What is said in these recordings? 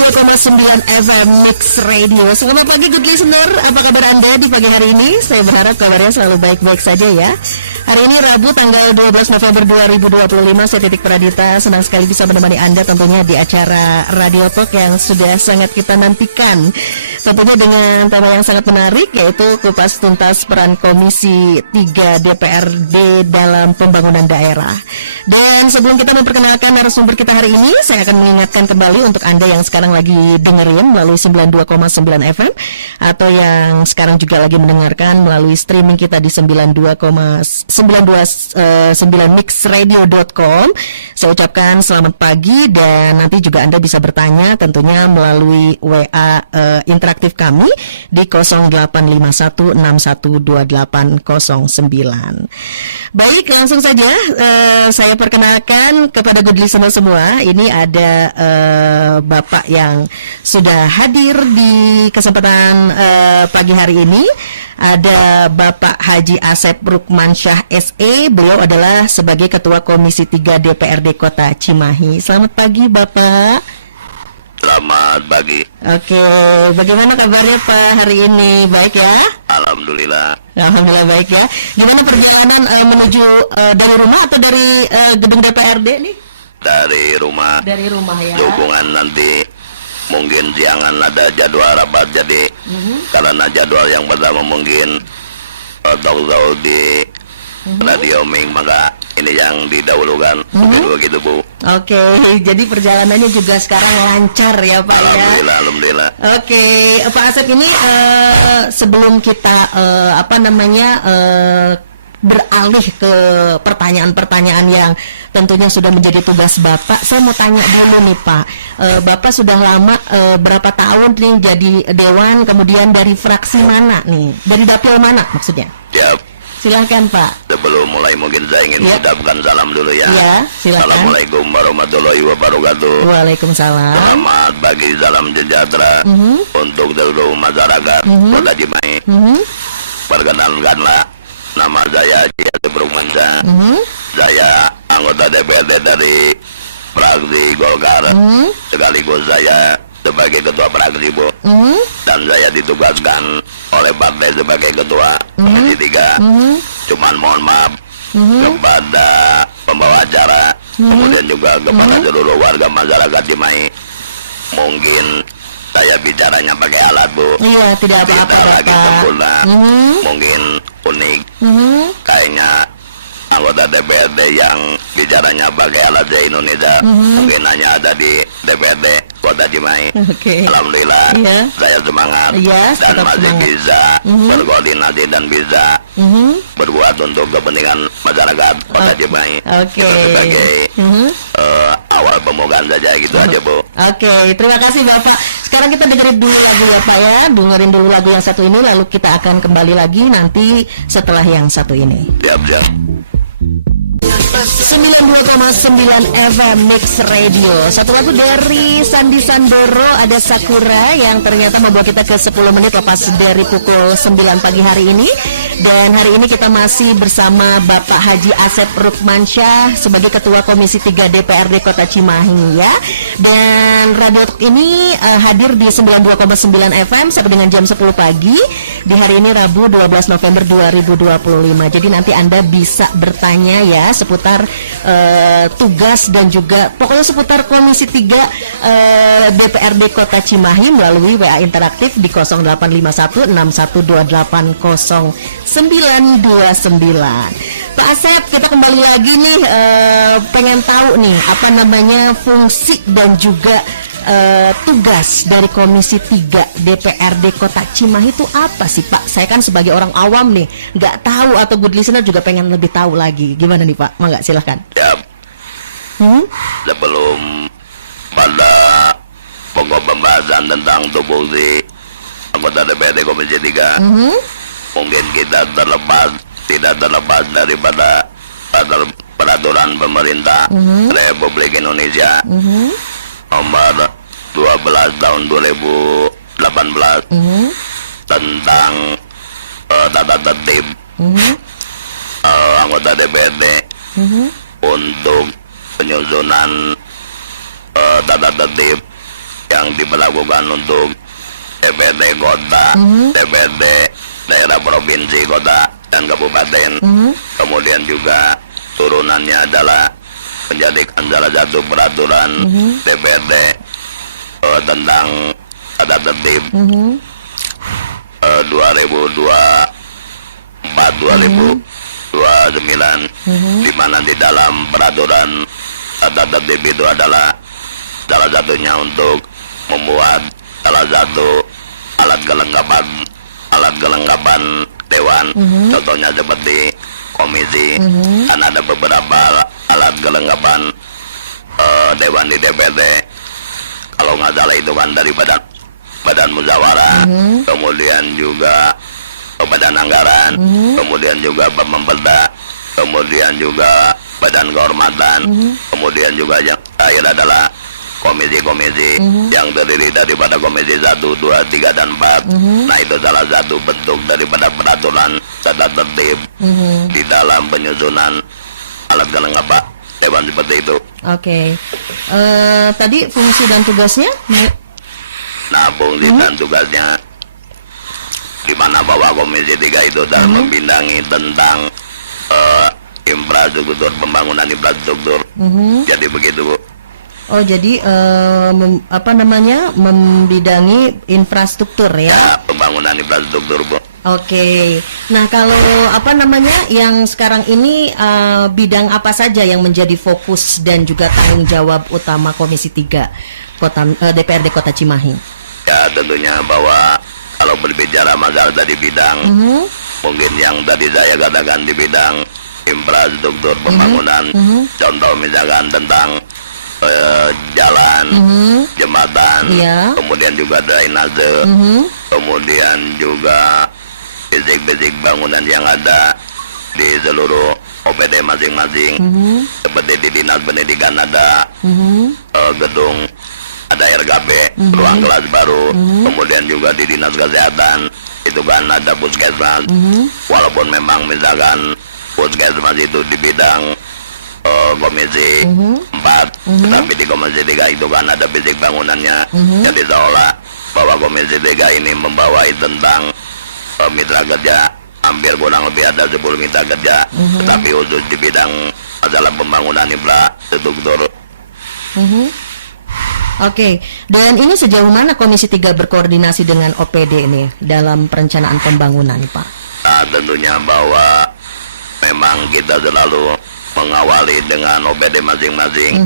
92,9 FM Mix Radio. Selamat pagi good listener, apa kabar Anda di pagi hari ini? Saya berharap kabarnya selalu baik-baik saja ya. Hari ini Rabu tanggal 12 November 2025. Saya Titik Pradita, senang sekali bisa menemani Anda tentunya di acara Radio Talk yang sudah sangat kita nantikan. Tentunya dengan tema yang sangat menarik, yaitu kupas tuntas peran Komisi 3 DPRD dalam pembangunan daerah. Dan sebelum kita memperkenalkan narasumber kita hari ini, saya akan mengingatkan kembali untuk Anda yang sekarang lagi dengerin melalui 92,9 FM atau yang sekarang juga lagi mendengarkan melalui streaming kita di 929mixradio.com. Saya ucapkan selamat pagi, dan nanti juga Anda bisa bertanya tentunya melalui WA interaktif kami di 0851612809. Baik, langsung saja saya perkenalkan kepada good listener semua. Ini ada Bapak yang sudah hadir di kesempatan pagi hari ini. Ada Bapak Haji Asep Rukmansyah SE. Beliau adalah sebagai Ketua Komisi 3 DPRD Kota Cimahi. Selamat pagi Bapak. Selamat pagi. Oke, bagaimana kabarnya Pak hari ini? Baik ya? Alhamdulillah. Alhamdulillah baik ya. Gimana perjalanan menuju dari rumah atau dari gedung DPRD nih? Dari rumah. Dari rumah ya. Hubungan nanti mungkin siangan ada jadwal rapat, jadi karena jadwal yang pertama mungkin talk di Radio Ming, maka ini yang didahulukan. Begitu Bu. Oke, jadi perjalanannya juga sekarang lancar ya Pak ya. Alhamdulillah. Oke, Pak Asep ini sebelum kita beralih ke pertanyaan-pertanyaan yang tentunya sudah menjadi tugas Bapak, saya mau tanya dulu nih Pak. Bapak sudah lama berapa tahun nih jadi dewan, kemudian dari fraksi mana nih? Dari dapil mana maksudnya? Ya. Silahkan Pak. Sebelum mulai mungkin saya ingin mengucapkan salam dulu ya. Ya, silakan. Assalamualaikum warahmatullahi wabarakatuh. Waalaikumsalam. Selamat pagi, salam sejahtera untuk seluruh masyarakat Kota Cimahi. Perkenalkanlah, nama saya Haji Asep Rukmansyah. Saya anggota DPRD dari fraksi Golkar. Sekaligus saya sebagai ketua fraksi Bu. Dan saya ditugaskan oleh partai sebagai ketua Komisi 3. Cuman mohon maaf kepada pembawa acara, kemudian juga kepada seluruh warga masyarakat Cimahi, mungkin saya bicaranya pakai alat Bu. Iya, tidak apa-apa lagi sempurna, mungkin unik. Kayaknya anggota DPRD yang bicaranya pakai alat di Indonesia mungkin hanya ada di DPRD Kota Cimahi. Alhamdulillah, saya semangat dan masih bisa berkoordinasi dan bisa berbuat untuk kepentingan masyarakat Kota Cimahi. Sebagai awal pembukaan saja, gitu aja Bu. Oke, terima kasih Bapak. Sekarang kita dengerin dulu lagu ya Pak ya. Dengerin dulu lagu yang satu ini, lalu kita akan kembali lagi nanti setelah yang satu ini. Siap. 92,9 FM Mix Radio. Satu lagu dari Sandi Sandoro, ada Sakura, yang ternyata membawa kita ke 10 menit lepas dari pukul 9 pagi hari ini. Dan hari ini kita masih bersama Bapak Haji Asep Rukmansyah sebagai Ketua Komisi 3 DPRD Kota Cimahi ya. Dan Radio Talk ini hadir di 92,9 FM sampai dengan jam 10 pagi di hari ini Rabu 12 November 2025. Jadi nanti Anda bisa bertanya ya seputar tugas dan juga pokoknya seputar Komisi 3 DPRD Kota Cimahi melalui WA interaktif di 085161280929. Pak Asep, kita kembali lagi nih, pengen tahu nih apa namanya fungsi dan juga tugas dari Komisi 3 DPRD Kota Cimahi itu apa sih Pak? Saya kan sebagai orang awam nih, nggak tahu, atau good listener juga pengen lebih tahu lagi. Gimana nih Pak? Mangga silahkan. Ya. Sebelum pada pokok pembahasan tentang tupoksi anggota DPRD Komisi 3, mungkin kita tidak terlepas daripada peraturan pemerintah Republik Indonesia nomor 12 tahun 2018 tentang tata tertib anggota DPRD untuk penyusunan tata tertib yang diberlakukan untuk DPRD kota, DPRD daerah provinsi, kota, dan kabupaten. Kemudian juga turunannya adalah menjadikan salah satu peraturan DPRD tentang tata tertib 2024-2029, di mana di dalam peraturan tata tertib itu adalah salah satunya untuk membuat salah satu alat kelengkapan dewan, contohnya seperti komisi, dan ada beberapa alat kelengkapan dewan di DPRD. Kalau nggak salah itu kan dari badan musyawarah, kemudian juga badan anggaran, kemudian juga pemperda, kemudian juga badan kehormatan, kemudian juga yang terakhir adalah komisi-komisi yang terdiri daripada komisi 1, 2, 3, dan 4. Nah, itu salah satu bentuk daripada peraturan tata tertib di dalam penyusunan alat kelengkapan dewan seperti itu. Oke. Tadi fungsi dan tugasnya? Nah, fungsi dan tugasnya di mana bahwa Komisi 3 itu dalam membidangi tentang infrastruktur, pembangunan infrastruktur. Jadi begitu, Bu. Oh, jadi membidangi infrastruktur ya? Ya, pembangunan infrastruktur, Bu. Oke. Nah, kalau yang sekarang ini bidang apa saja yang menjadi fokus dan juga tanggung jawab utama Komisi 3 DPRD Kota Cimahi? Ya, tentunya bahwa kalau berbicara masalah tadi bidang, mungkin yang tadi saya katakan di bidang infrastruktur pembangunan, contoh misalkan tentang jalan, jembatan, kemudian juga drainase, kemudian juga basic bangunan yang ada di seluruh OPD masing-masing, seperti di Dinas Pendidikan ada gedung, ada RKP, ruang kelas baru, kemudian juga di Dinas Kesehatan itu kan ada puskesmas, walaupun memang misalkan puskesmas itu di bidang Komisi 4, tapi di Komisi 3 itu kan ada basic bangunannya. Jadi seolah bahwa Komisi 3 ini membawa tentang mitra kerja, hampir kurang lebih ada 10 mitra kerja, tetapi khusus di bidang masalah pembangunan infrastruktur. Oke, dan ini sejauh mana Komisi 3 berkoordinasi dengan OPD ini dalam perencanaan pembangunan, Pak? Nah, tentunya bahwa memang kita selalu mengawali dengan OPD masing-masing,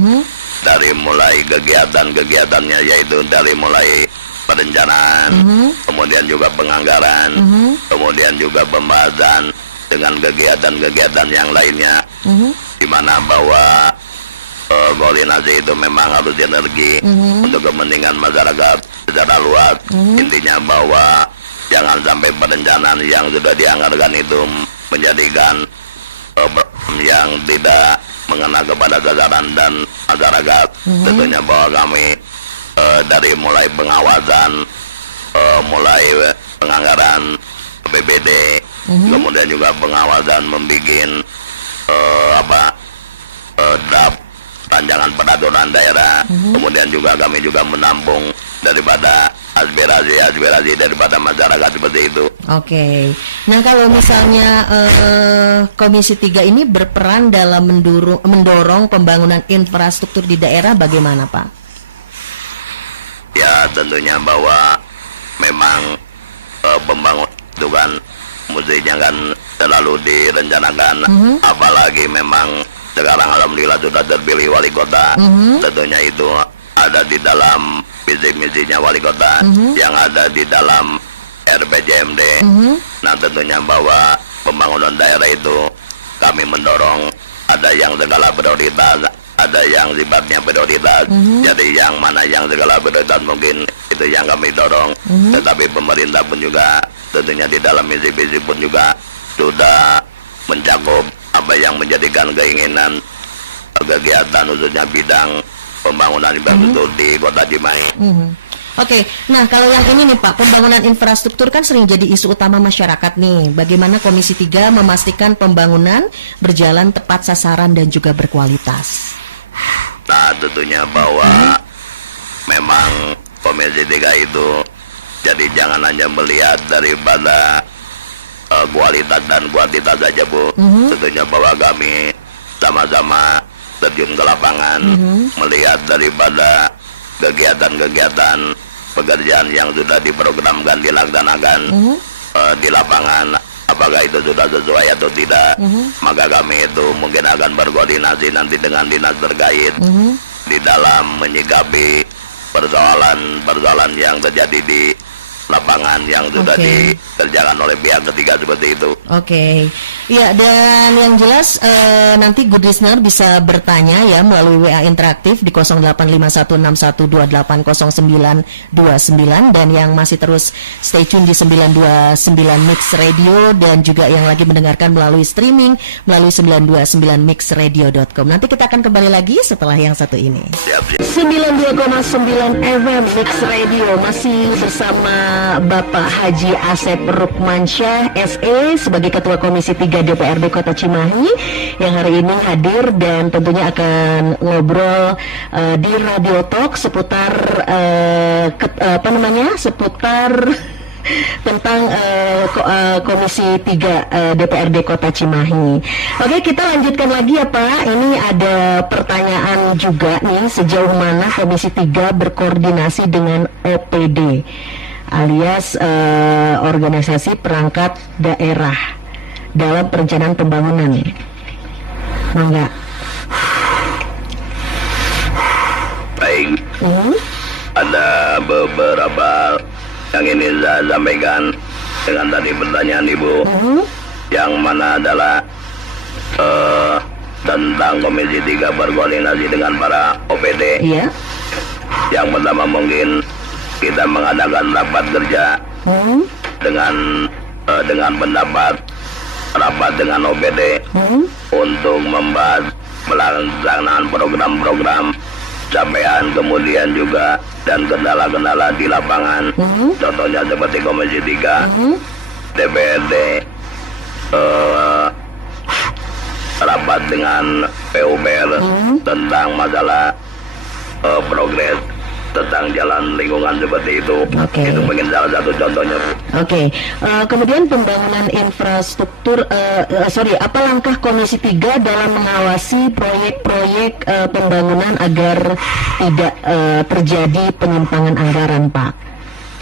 dari mulai kegiatan-kegiatannya, yaitu dari mulai perencanaan, kemudian juga penganggaran, kemudian juga pembahasan dengan kegiatan-kegiatan yang lainnya, di mana bahwa koordinasi itu memang harus sinergi untuk kepentingan masyarakat secara luas. Intinya bahwa jangan sampai perencanaan yang sudah dianggarkan itu menjadikan yang tidak mengena kepada sasaran dan masyarakat. Tentunya bahwa kami dari mulai pengawasan, mulai penganggaran APBD, kemudian juga pengawasan membuat draft rancangan peraturan daerah, kemudian juga kami juga menampung daripada aspirasi daripada masyarakat seperti itu. Oke. Nah, kalau misalnya Komisi 3 ini berperan dalam mendorong pembangunan infrastruktur di daerah, bagaimana, Pak? Ya, tentunya bahwa memang pembangunan itu kan mestinya kan selalu direncanakan, apalagi memang sekarang alhamdulillah sudah terpilih wali kota. Tentunya itu ada di dalam visi misinya wali kota, yang ada di dalam RPJMD. Nah, tentunya bahwa pembangunan daerah itu kami mendorong, ada yang skala prioritas, ada yang sifatnya prioritas. Jadi yang mana yang skala prioritas mungkin itu yang kami dorong. Tetapi pemerintah pun juga tentunya di dalam misi-misi pun juga sudah mencakup apa yang menjadikan keinginan kegiatan khususnya bidang pembangunan infrastruktur di Kota Cimahi. Oke, nah kalau yang ini nih Pak, pembangunan infrastruktur kan sering jadi isu utama masyarakat nih. Bagaimana Komisi 3 memastikan pembangunan berjalan tepat sasaran dan juga berkualitas? Nah, tentunya bahwa memang Komisi 3 itu jadi jangan hanya melihat daripada kualitas dan kuantitas saja, Bu. Tentunya bahwa kami sama-sama terjun ke lapangan, melihat daripada kegiatan-kegiatan pekerjaan yang sudah diprogramkan dilaksanakan di lapangan, apakah itu sudah sesuai atau tidak. Maka kami itu mungkin akan berkoordinasi nanti dengan dinas terkait di dalam menyikapi persoalan yang terjadi di lapangan yang sudah dikerjakan oleh pihak ketiga seperti itu. Ya, dan yang jelas nanti good listener bisa bertanya ya melalui WA interaktif di 085161280929 dan yang masih terus stay tune di 929 Mix Radio dan juga yang lagi mendengarkan melalui streaming melalui 929mixradio.com. Nanti kita akan kembali lagi setelah yang satu ini. 92,9 FM Mix Radio masih bersama Bapak Haji Asep Rukmansyah SE sebagai Ketua Komisi 3 DPRD Kota Cimahi yang hari ini hadir dan tentunya akan ngobrol di Radio Talk seputar seputar tentang Komisi 3 DPRD Kota Cimahi. Oke, kita lanjutkan lagi ya Pak. Ini ada pertanyaan juga nih, sejauh mana Komisi 3 berkoordinasi dengan OPD alias organisasi perangkat daerah dalam perencanaan pembangunan. Mangga. Baik. Ada beberapa yang ini saya sampaikan dengan tadi pertanyaan Ibu, yang mana adalah tentang Komisi 3 berkoordinasi dengan para OPD. Yang pertama mungkin kita mengadakan rapat kerja dengan rapat dengan OPD untuk membahas pelaksanaan program-program capaian, kemudian juga dan kendala-kendala di lapangan. Contohnya seperti Komisi 3 DPRD rapat dengan PUPR tentang masalah progres tentang jalan lingkungan seperti itu. Itu mungkin salah satu contohnya. Kemudian pembangunan infrastruktur, apa langkah Komisi 3 dalam mengawasi proyek-proyek pembangunan agar tidak terjadi penyimpangan anggaran, Pak?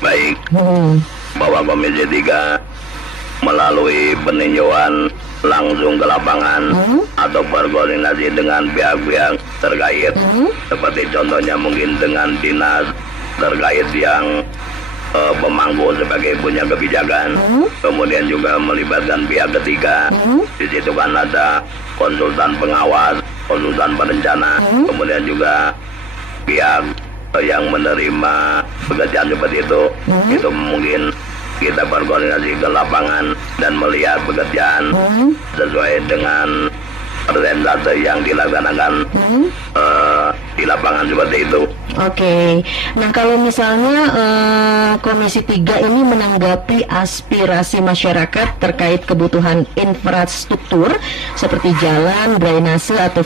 Baik, bahwa Komisi 3 melalui peninjauan langsung ke lapangan atau berkoordinasi dengan pihak-pihak terkait, seperti contohnya mungkin dengan dinas terkait yang pemangku sebagai punya kebijakan, kemudian juga melibatkan pihak ketiga. Di situ kan ada konsultan pengawas, konsultan perencana, kemudian juga pihak yang menerima pekerjaan seperti itu. Itu mungkin kita berkoordinasi ke lapangan dan melihat pekerjaan sesuai dengan persentase yang dilaksanakan di lapangan seperti itu. Nah kalau misalnya Komisi 3 ini menanggapi aspirasi masyarakat terkait kebutuhan infrastruktur seperti jalan, drainase atau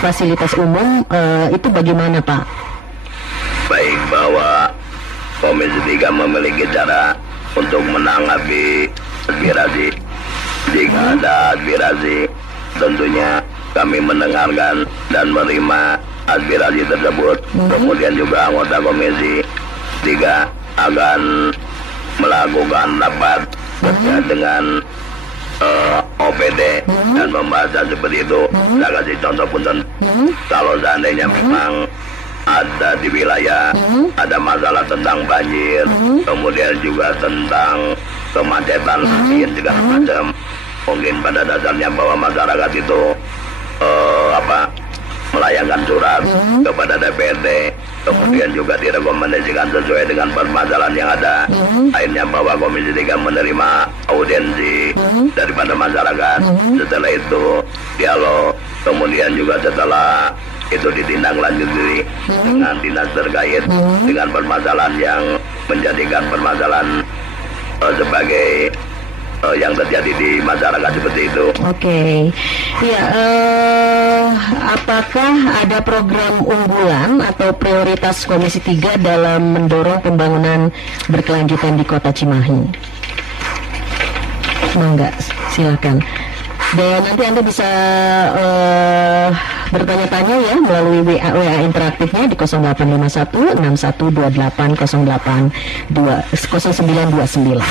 fasilitas umum, itu bagaimana Pak? Baik, bahwa Komisi 3 memiliki cara untuk menanggapi aspirasi. Jika ada aspirasi, tentunya kami mendengarkan dan menerima aspirasi tersebut. Kemudian juga anggota Komisi 3 akan melakukan rapat kerja dengan OPD dan membahas seperti itu. Saya kasih contoh punten, kalau seandainya memang ada di wilayah ada masalah tentang banjir, kemudian juga tentang kemacetan lain segala macam, mungkin pada dasarnya bahwa masyarakat itu melayangkan surat kepada DPRD, kemudian juga direkomendasikan sesuai dengan permasalahan yang ada. Akhirnya bahwa Komisi 3 menerima audiensi daripada masyarakat. Setelah itu dialog, kemudian juga setelah itu ditindaklanjuti dengan dinas terkait dengan permasalahan yang menjadikan permasalahan sebagai yang terjadi di masyarakat seperti itu. Oke, ya, apakah ada program unggulan atau prioritas Komisi 3 dalam mendorong pembangunan berkelanjutan di Kota Cimahi? Mangga, silakan. Dan nanti Anda bisa bertanya-tanya ya melalui WA interaktifnya di 0851 6128 0929.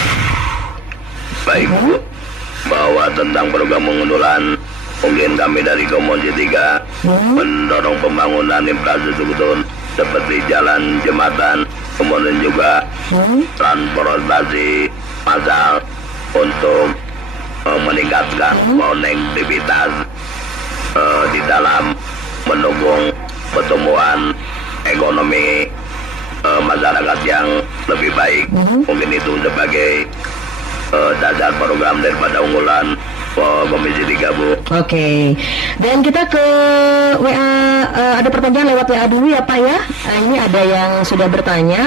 Baik Bu, bahwa tentang program unggulan, mungkin kami dari Komisi 3 mendorong pembangunan infrastruktur seperti jalan, jembatan, kemudian juga transportasi massal untuk meningkatkan konektivitas di dalam mendukung pertumbuhan ekonomi masyarakat yang lebih baik. Mungkin itu sebagai dasar program daripada unggulan Komisi 3 Bu. Oke, dan kita ke WA, ada pertanyaan lewat WA dulu ya Pak ya. Ini ada yang sudah bertanya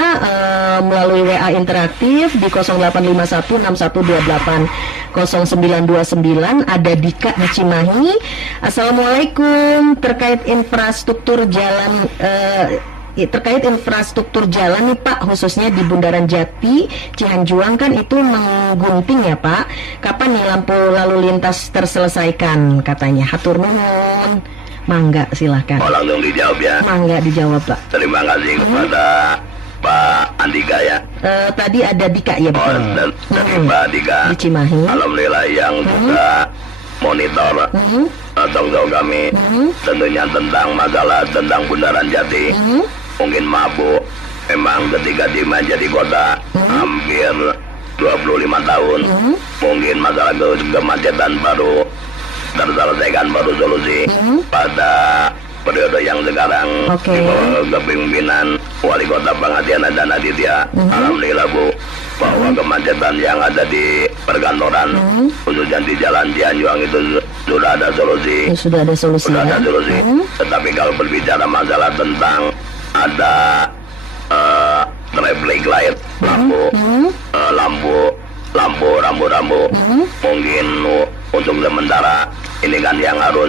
melalui WA interaktif di 0851 6128 0929. Ada Dika di Cimahi. Assalamualaikum, terkait infrastruktur jalan nih Pak, khususnya di Bundaran Jati, Cihanjuang kan itu menggunting ya Pak. Kapan nih lampu lalu lintas terselesaikan katanya? Hatur nuhun. Mangga, silahkan. Oh, langsung dijawab ya. Mangga dijawab Pak. Terima kasih kepada Pak Andika ya. Tadi ada Dika ya betul. Dan Pak Andika di Cimahi. Alhamdulillah yang sudah monitor tonggo kami tentunya tentang masalah tentang Bundaran Jati. Mungkin maaf Bu, memang ketika menjadi kota hampir 25 tahun, mungkin masalah kemacetan baru terselesaikan, baru solusi pada periode yang sekarang di bawah kepemimpinan Wali Kota Pangatiana dan Aditya. Alhamdulillah Bu, bahwa kemacetan yang ada di perkantoran khususnya di Jalan Cianjuang itu sudah ada solusi. Sudah ada solusi. Tetapi kalau berbicara masalah tentang ada traffic light, rambu-rambu, mungkin untuk sementara ini kan yang harus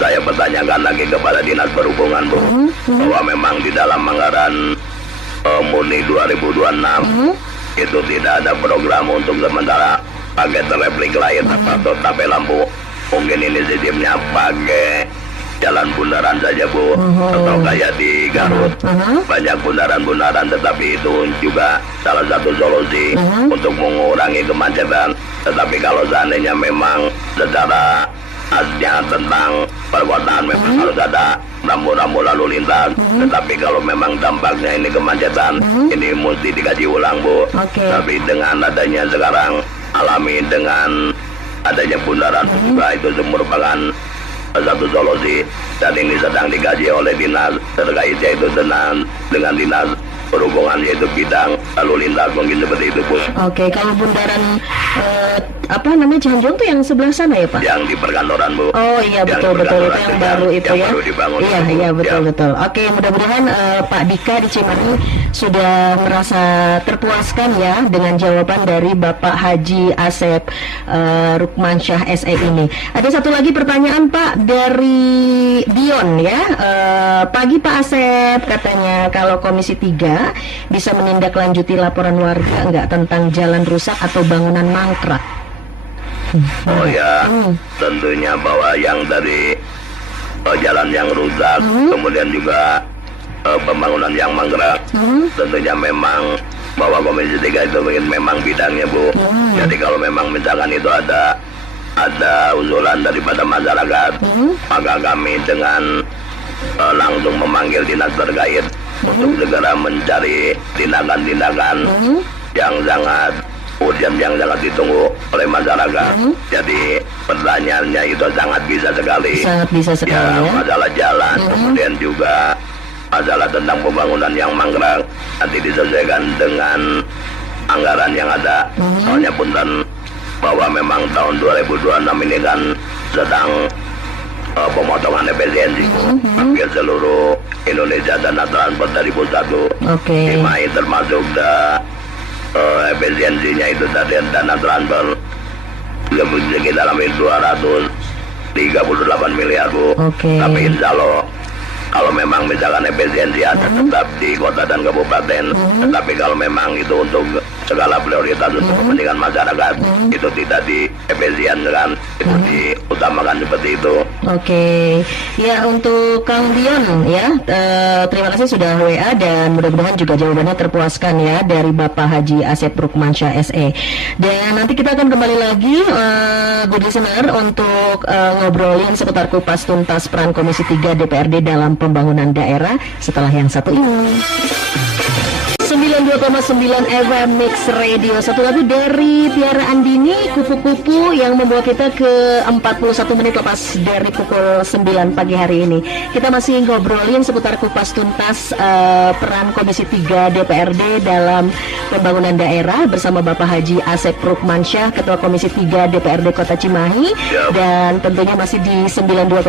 saya pertanyakan lagi kepada Dinas Perhubungan Bu, bahwa memang di dalam anggaran murni 2026 itu tidak ada program untuk sementara pakai traffic light atau tabel lampu. Mungkin ini sistemnya pakai jalan bundaran saja Bu, atau kayak di Garut banyak bundaran-bundaran, tetapi itu juga salah satu solusi untuk mengurangi kemacetan. Tetapi kalau seandainya memang secara asnya tentang perkotaan memang harus ada rambu-rambu lalu lintas, tetapi kalau memang dampaknya ini kemacetan, ini mesti dikaji ulang Bu. Tapi dengan adanya sekarang alami dengan adanya bundaran juga itu merupakan satu solusi, dan ini sedang dikaji oleh dinas terkait, yaitu dengan Dinas Perhubungan, yaitu bidang lalu lintas, mungkin seperti itu Bu. Oke, kalau bundaran Cianjuang tuh yang sebelah sana ya Pak? Yang di perkantoran Bu. Oh iya, betul itu yang baru itu yang ya. Baru dibangun, iya betul. Oke, mudah-mudahan Pak Dika di Cimahi sudah merasa terpuaskan ya dengan jawaban dari Bapak Haji Asep Rukmansyah SE ini. Ada satu lagi pertanyaan Pak dari Dion ya. Pagi Pak Asep, katanya kalau Komisi 3 bisa menindaklanjuti laporan warga enggak tentang jalan rusak atau bangunan mangkrak. Oh ya, tentunya bahwa yang dari jalan yang rusak, kemudian juga pembangunan yang mangkrak, tentunya memang bahwa Komisi 3 itu memang bidangnya Bu. Jadi kalau memang misalkan itu ada usulan daripada masyarakat, maka kami dengan langsung memanggil dinas terkait untuk segera mencari tindakan-tindakan yang sangat urgent, yang sangat ditunggu oleh masyarakat. Jadi pertanyaannya itu sangat bisa sekali. Sangat bisa sekali ya. Masalah jalan, kemudian juga masalah tentang pembangunan yang mangkrak nanti diselesaikan dengan anggaran yang ada. Soalnya punten bahwa memang tahun 2026 ini kan sedang pemotongan efisiensi hampir seluruh Indonesia, dana transport dari pusat Bu. Cimahi termasuk efisiensinya itu tadi dana transfer sekitar 238 miliar Bu. Oke. Tapi insya Allah kalau memang misalkan efisiensi ada tetap di kota dan kabupaten, tetapi kalau memang itu untuk segala prioritas untuk kepentingan masyarakat itu tidak diefisienkan, itu diutamakan seperti itu. Oke, ya untuk Kang Dion ya, terima kasih sudah WA dan mudah-mudahan juga jawabannya terpuaskan ya dari Bapak Haji Asep Rukmansyah SE. Dan nanti kita akan kembali lagi, good listener, untuk ngobrolin seputar kupas tuntas peran Komisi 3 DPRD dalam pembangunan daerah setelah yang satu ini. 92,9 FM Mix Radio. Satu lagu dari Tiara Andini, Kupu-Kupu, yang membawa kita ke 41 menit lepas dari pukul 9 pagi hari ini. Kita masih ngobrolin seputar kupas tuntas peran Komisi 3 DPRD dalam pembangunan daerah bersama Bapak Haji Asep Rukmansyah, Ketua Komisi 3 DPRD Kota Cimahi. Dan tentunya masih di 92,9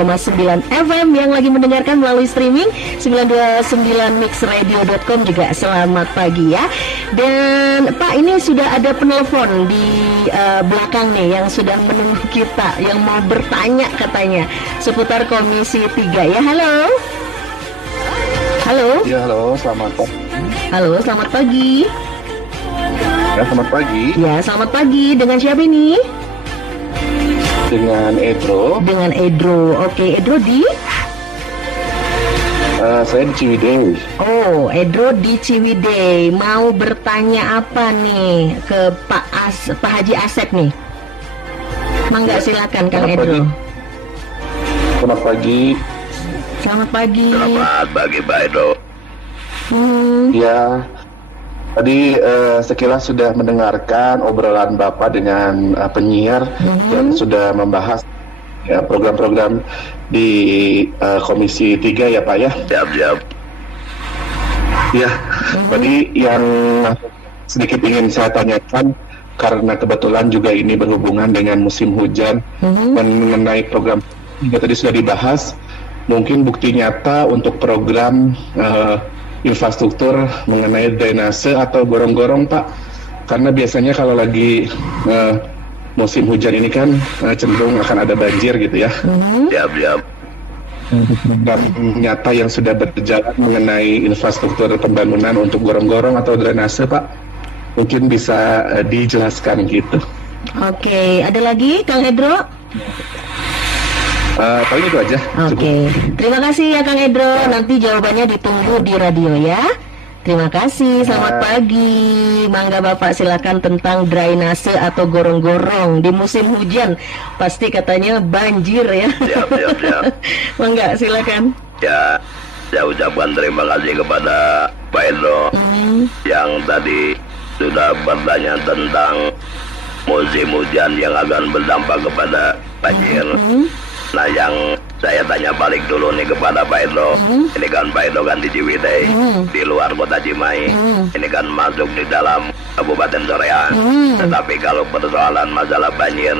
FM yang lagi mendengarkan melalui streaming 929mixradio.com juga. Selamat pagi ya. Dan Pak, ini sudah ada penelpon di belakang nih yang sudah menunggu kita, yang mau bertanya katanya seputar Komisi 3 ya. Halo. Halo. Ya, halo, selamat pagi. Halo, selamat pagi. Ya, selamat pagi. Ya, selamat pagi. Dengan siapa ini? Dengan Edro. Dengan Edro. Oke, Edro di? Saya di Ciwidey. Oh, Edro di Ciwidey. Mau bertanya apa nih ke Pak Haji Asep nih? Mangga silakan Kang Selamat Edro. Selamat pagi. Selamat pagi. Selamat pagi Pak Edo. Ya, tadi sekilas sudah mendengarkan obrolan Bapak dengan penyiar yang sudah membahas ya program-program di Komisi 3 ya Pak ya. Siap-siap. Ya, tadi yang sedikit ingin saya tanyakan, karena kebetulan juga ini berhubungan dengan musim hujan dan mengenai program juga tadi sudah dibahas, mungkin bukti nyata untuk program infrastruktur mengenai drainase atau gorong-gorong Pak, karena biasanya kalau lagi musim hujan ini kan cenderung akan ada banjir gitu ya. Siap-siap. Program nyata yang sudah berjalan mengenai infrastruktur pembangunan untuk gorong-gorong atau drainase Pak, mungkin bisa dijelaskan gitu. Oke, ada lagi Kang Edro? Paling itu aja. Oke, terima kasih ya Kang Edro. Nanti jawabannya ditunggu di radio ya. Terima kasih, selamat pagi. Mangga Bapak silakan tentang drainase atau gorong-gorong di musim hujan. Pasti katanya banjir ya. Siap. Mangga silakan. Ya, saya ucapkan terima kasih kepada Pak Edo yang tadi sudah bertanya tentang musim hujan yang akan berdampak kepada banjir. Nah, yang saya tanya balik dulu nih kepada Pak Edo. Ini kan Pak Edo kan di Ciwidey, di luar kota Cimahi. Ini kan masuk di dalam Kabupaten Soreang. Tetapi kalau persoalan masalah banjir,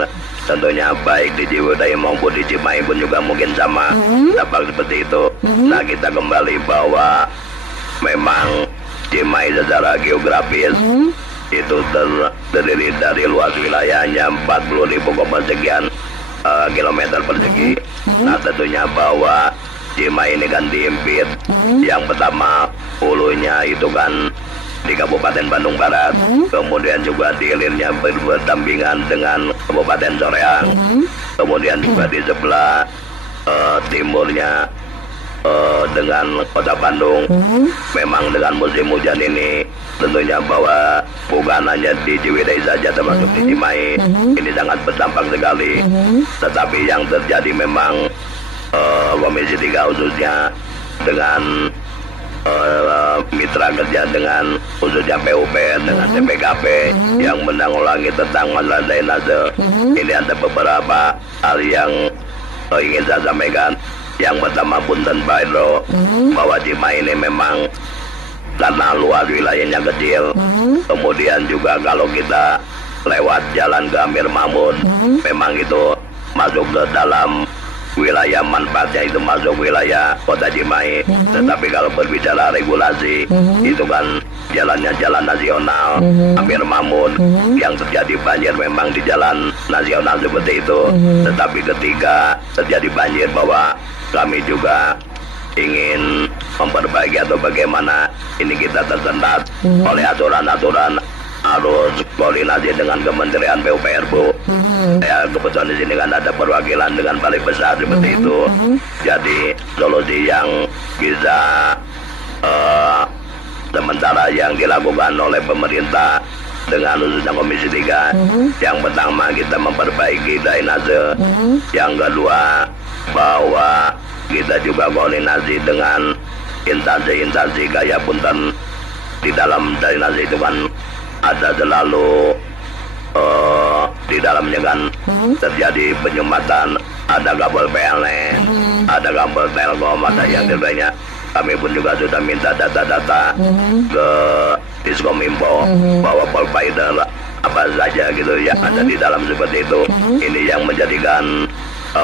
tentunya baik di Ciwidey maupun di Cimahi pun juga mungkin sama dampak seperti itu. Nah, kita kembali bahwa memang Cimahi secara geografis itu terdiri dari luas wilayahnya 40.000 sekian kilometer persegi. Nah, tentunya bahwa Cimahi ini kan dihimpit. Yang pertama hulunya itu kan di Kabupaten Bandung Barat, kemudian juga di hilirnya berdampingan dengan Kabupaten Soreang, kemudian juga di sebelah timurnya dengan Kota Bandung. Memang dengan musim hujan ini tentunya bahwa bukan hanya di Ciwidey saja termasuk di Cimahi ini sangat berdampak sekali. Tetapi yang terjadi memang Komisi 3 khususnya dengan mitra kerja dengan khususnya PUPR dengan TPKP yang menanggulangi tentang masalah drainase. Ini ada beberapa hal yang ingin saya sampaikan. Yang pertama punten Pak Edo, bahwa Cimahi ini memang karena luas wilayahnya kecil, kemudian juga kalau kita lewat jalan ke Amir Mahmud, memang itu masuk ke dalam wilayah manfaatnya, itu masuk wilayah kota Cimahi. Tetapi kalau berbicara regulasi, itu kan jalannya jalan nasional Amir Mahmud, yang terjadi banjir memang di jalan nasional seperti itu. Tetapi ketika terjadi banjir, bahwa kami juga ingin memperbaiki atau bagaimana ini kita tersendat oleh aturan-aturan, harus koordinasi dengan Kementerian PUPR, Bu. Ya, kebetulan di sini kan ada perwakilan dengan Balai Besar seperti itu. Jadi solusi yang bisa sementara yang dilakukan oleh pemerintah dengan khususnya Komisi 3, yang pertama kita memperbaiki drainase, yang kedua bahwa kita juga koordinasi dengan instansi-instansi kayak punten. Di dalam drainase itu kan ada selalu di dalamnya kan terjadi penyumbatan, ada kabel PLN, ada kabel Telkom, ada yang lainnya. Kami pun juga sudah minta data-data ke Diskominfo bahwa provider apa saja gitu yang ada di dalam seperti itu. Ini yang menjadikan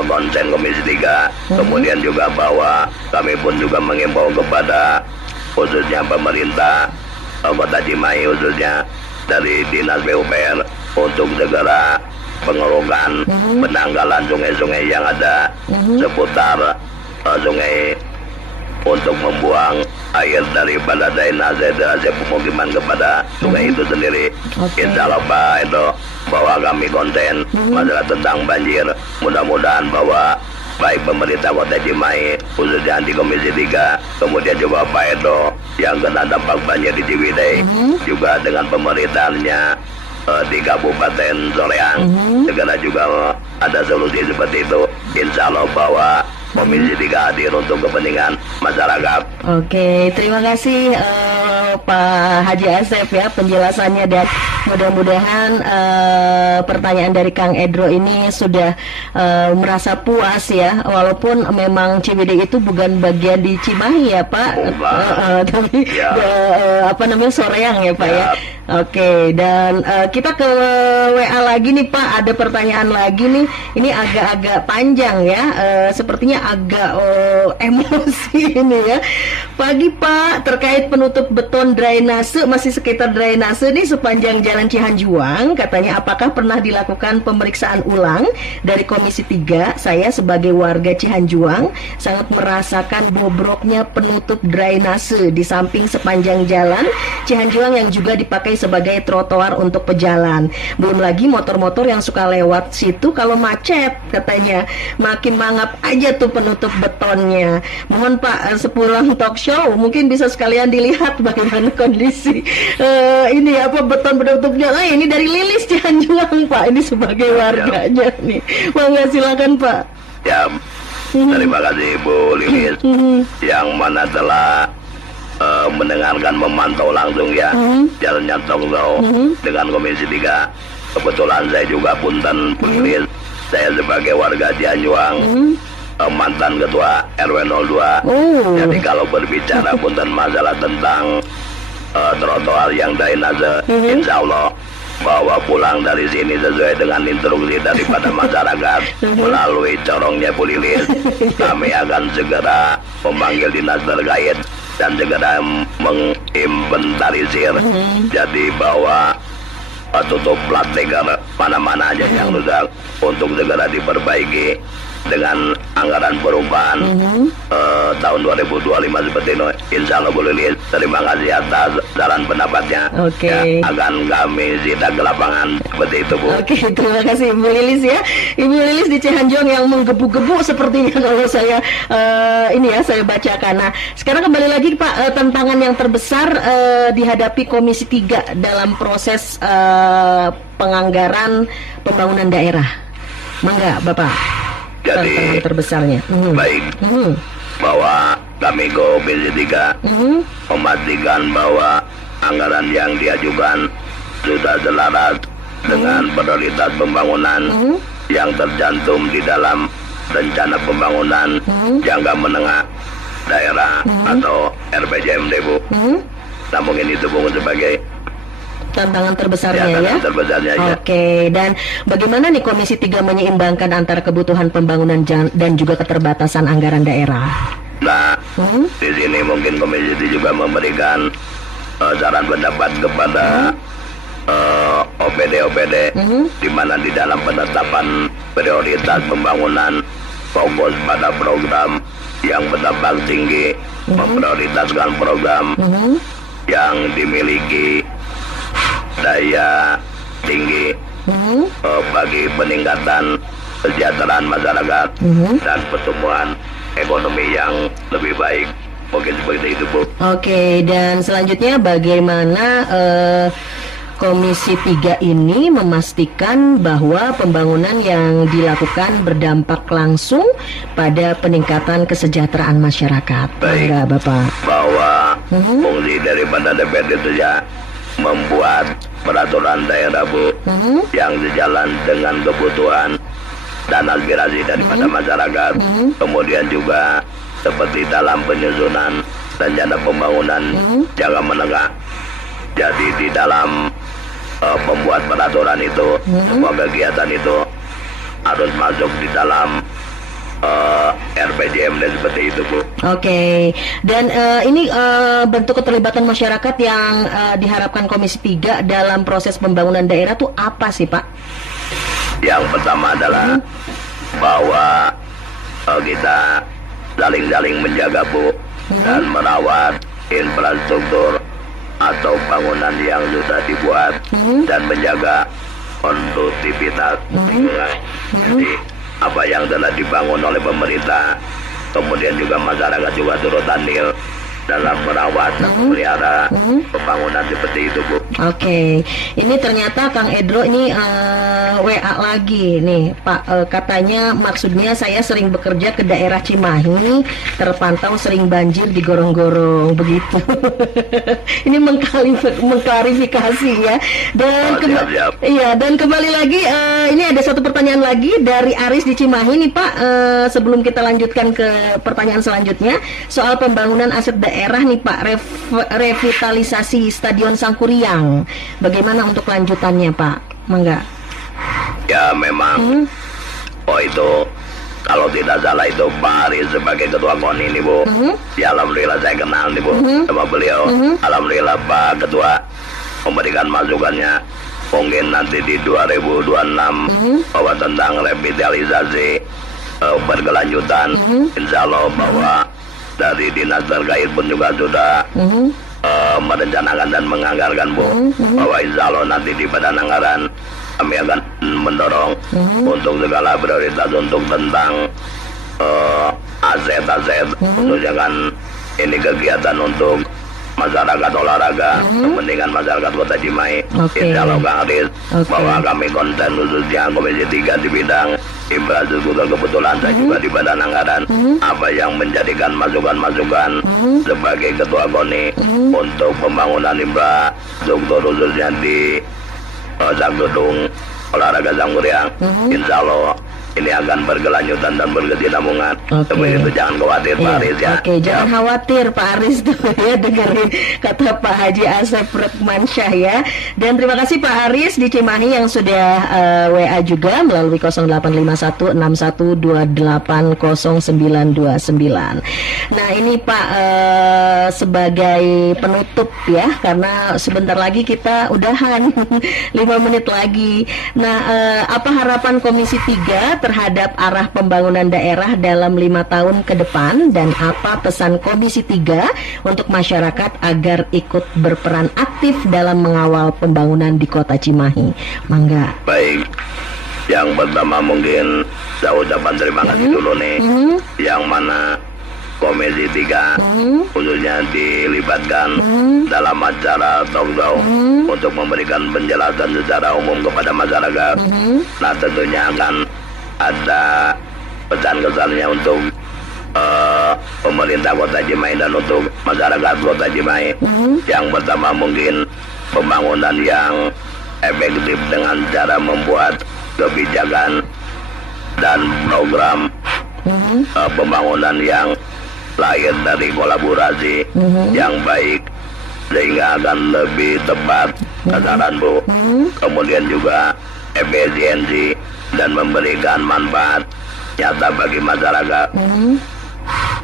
konsen Komisi 3. Kemudian juga bahwa kami pun juga mengimbau kepada khususnya pemerintah Kota Cimahi, khususnya dari Dinas PUPR, untuk segera pengerukan penanggalan sungai-sungai yang ada seputar sungai, untuk membuang air daripada drainase pemukiman kepada sungai itu sendiri. Insya Allah Pak itu bahwa kami konten masalah tentang banjir. Mudah-mudahan bahwa baik pemerintah Kota Cimahi, khususnya di Komisi 3, kemudian juga Pak Edo yang kena dampak banjir di Ciwidey, juga dengan pemerintahnya di Kabupaten Soreang, segera juga ada solusi seperti itu. Insya Allah bahwa Komisi 3 hadir untuk kepentingan masyarakat. Oke, terima kasih Pak Haji Asep ya penjelasannya, dan mudah-mudahan pertanyaan dari Kang Edro ini sudah merasa puas ya, walaupun memang Ciwidey itu bukan bagian di Cimahi ya Pak, tapi apa namanya Soreang ya Pak ya. Oke, dan kita ke WA lagi nih Pak, ada pertanyaan lagi nih, ini agak-agak panjang ya, sepertinya agak emosi ini ya. Pagi Pak, terkait penutup beton drainase, masih sekitar drainase nih sepanjang Jalan Cihanjuang, katanya apakah pernah dilakukan pemeriksaan ulang dari Komisi 3? Saya sebagai warga Cihanjuang sangat merasakan bobroknya penutup drainase di samping sepanjang jalan Cihanjuang yang juga dipakai sebagai trotoar untuk pejalan. Belum lagi motor-motor yang suka lewat situ kalau macet, katanya makin mangap aja tuh penutup betonnya. Mohon Pak, sepulang talk show mungkin bisa sekalian dilihat bagaimana kondisi ini apa beton penutupnya. Ini dari Lilis Cihanjuang Pak, ini sebagai warganya nih. Mangga silakan Pak. Ya, terima kasih Bu Lilis yang mana telah mendengarkan, memantau langsung ya jalannya talk show dengan Komisi 3. Kebetulan saya juga punten Bu Lilis, saya sebagai warga Cihanjuang, mantan ketua RW 02. Jadi kalau berbicara punten masalah tentang trotoar yang drainase, insya Allah bahwa pulang dari sini sesuai dengan instruksi daripada masyarakat melalui corongnya Bu Lilis, kami akan segera memanggil dinas terkait dan segera menginventarisir. Jadi bahwa tutup plat stiker mana-mana aja yang rusak untuk segera diperbaiki dengan anggaran perubahan tahun 2025 seperti itu. Insya Allah Bu Lilis, terima kasih atas saran pendapatnya. Ya, akan kami sidak ke lapangan seperti itu Bu. Terima kasih Ibu Lilis ya. Ibu Lilis di Cihanjuang yang menggebu-gebu sepertinya kalau saya ini ya saya bacakan. Nah, sekarang kembali lagi Pak, tantangan yang terbesar dihadapi Komisi 3 dalam proses penganggaran pembangunan daerah. Mangga Bapak. Jadi terbesarnya baik bahwa kami Komisi 3 memastikan bahwa anggaran yang diajukan sudah selaras dengan prioritas pembangunan yang tercantum di dalam rencana pembangunan jangka menengah daerah atau RPJMD Bu. Nah mungkin itu Bu sebagai tantangan terbesarnya ya. Terbesarnya, Oke, dan bagaimana nih Komisi 3 menyeimbangkan antara kebutuhan pembangunan dan juga keterbatasan anggaran daerah? Nah, di sini mungkin Komisi 3 juga memberikan saran pendapat kepada OPD di mana di dalam penetapan prioritas pembangunan fokus pada program yang berdampak tinggi, memprioritaskan program yang dimiliki daya tinggi bagi peningkatan kesejahteraan masyarakat dan pertumbuhan ekonomi yang lebih baik. Mungkin seperti itu, Bu. Oke, dan selanjutnya bagaimana Komisi 3 ini memastikan bahwa pembangunan yang dilakukan berdampak langsung pada peningkatan kesejahteraan masyarakat. Baik, enggak, Bapak? Bahwa fungsi daripada DPRD itu ya membuat peraturan daerah, Bu, yang sejalan dengan kebutuhan dan aspirasi daripada masyarakat. Kemudian juga seperti dalam penyusunan rencana pembangunan jangka menengah. Jadi di dalam pembuat peraturan itu, semua kegiatan itu harus masuk di dalam RPJMD seperti itu, Bu. Oke, dan ini bentuk keterlibatan masyarakat yang diharapkan Komisi 3 dalam proses pembangunan daerah tuh apa sih, Pak? Yang pertama adalah bahwa kita saling-saling menjaga, Bu, dan merawat infrastruktur atau bangunan yang sudah dibuat dan menjaga kondutivitas lingkungan. Jadi apa yang telah dibangun oleh pemerintah, kemudian juga masyarakat juga turut andil dalam merawat dan memelihara pembangunan seperti itu, Bu. Oke, ini ternyata Kang Edro ini WA lagi nih, Pak. Katanya maksudnya saya sering bekerja ke daerah Cimahi, terpantau sering banjir di gorong-gorong, begitu. Ini mengklarifikasi ya. Dan iya, dan kembali lagi ini ada satu pertanyaan lagi dari Aris di Cimahi nih, Pak. Sebelum kita lanjutkan ke pertanyaan selanjutnya soal pembangunan aset daerah nih, Pak, revitalisasi Stadion Sangkuriang. Bagaimana untuk lanjutannya, Pak? Mangga. Ya memang. Oh itu kalau tidak salah itu Pak Aris sebagai ketua KONI nih, Bu. Ya alhamdulillah saya kenal nih, Bu, sama beliau. Alhamdulillah Pak Ketua memberikan masukannya. Mungkin nanti di 2026 bahwa tentang revitalisasi berkelanjutan, insya Allah bahwa dari dinas terkait pun juga sudah merencanakan dan menganggarkan, Bu, bahwa insya Allah nanti di badan anggaran kami akan mendorong untuk segala prioritas untuk tentang aset-aset, khususnya kan ini kegiatan untuk masyarakat olahraga, kepentingan masyarakat Kota Cimahi. Insya Allah Kang Aris, bahwa kami konsen khususnya Komisi 3 di bidang infrastruktur, kebetulan saya juga di badan anggaran, apa yang menjadikan masukan-masukan sebagai ketua KONI untuk pembangunan infrastruktur khususnya di gedung olahraga Sangkuriang. Insya Allah ini akan berkelanjutan dan berkesinambungan. Seperti itu, jangan khawatir, Pak Aris ya. Oke, jangan khawatir Pak Aris tuh ya, dengerin kata Pak Haji Asep Rekmansyah ya. Dan terima kasih Pak Aris di Cimahi yang sudah WA juga melalui 085161280929. Nah ini Pak, sebagai penutup ya, karena sebentar lagi kita udahan 5 menit lagi. Nah apa harapan Komisi 3 terhadap arah pembangunan daerah dalam 5 tahun ke depan, dan apa pesan Komisi 3 untuk masyarakat agar ikut berperan aktif dalam mengawal pembangunan di Kota Cimahi? Mangga. Baik, yang pertama mungkin saya ucapkan terima kasih dulu nih, yang mana Komisi 3 khususnya dilibatkan dalam acara talk show untuk memberikan penjelasan secara umum kepada masyarakat. Nah tentunya akan ada pesan-kesannya untuk pemerintah Kota Cimahi dan untuk masyarakat Kota Cimahi. Yang pertama mungkin pembangunan yang efektif dengan cara membuat kebijakan dan program pembangunan yang lahir dari kolaborasi yang baik sehingga akan lebih tepat sasaran, Bu. Kemudian juga efisiensi dan memberikan manfaat nyata bagi masyarakat.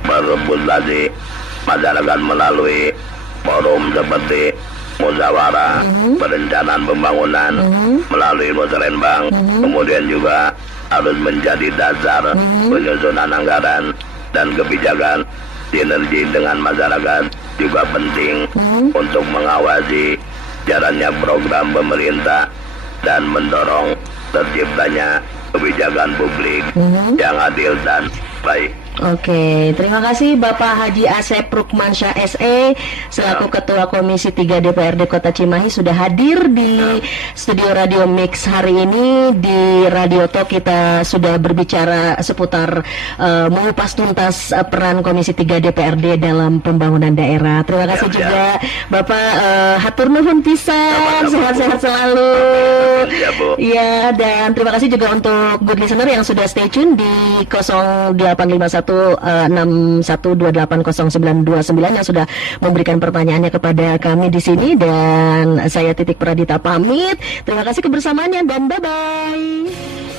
Berrepresentasi masyarakat melalui forum seperti musyawarah, perencanaan pembangunan melalui musrenbang, kemudian juga harus menjadi dasar penyusunan anggaran dan kebijakan. Sinergi dengan masyarakat juga penting untuk mengawasi jalannya program pemerintah dan mendorong terciptanya kebijakan publik yang adil dan baik. Oke, terima kasih Bapak Haji Asep Rukmansyah SE selaku Ketua Komisi 3 DPRD Kota Cimahi sudah hadir di studio Radio Mix hari ini. Di Radio Talk kita sudah berbicara seputar mengupas tuntas peran Komisi 3 DPRD dalam pembangunan daerah. Terima kasih juga Bapak hatur nuhun pisan, sehat-sehat selalu. Iya, dan terima kasih juga untuk good listener yang sudah stay tune di 085161280929 yang sudah memberikan pertanyaannya kepada kami di sini, dan saya Titik Pradita pamit. Terima kasih kebersamaannya dan bye-bye.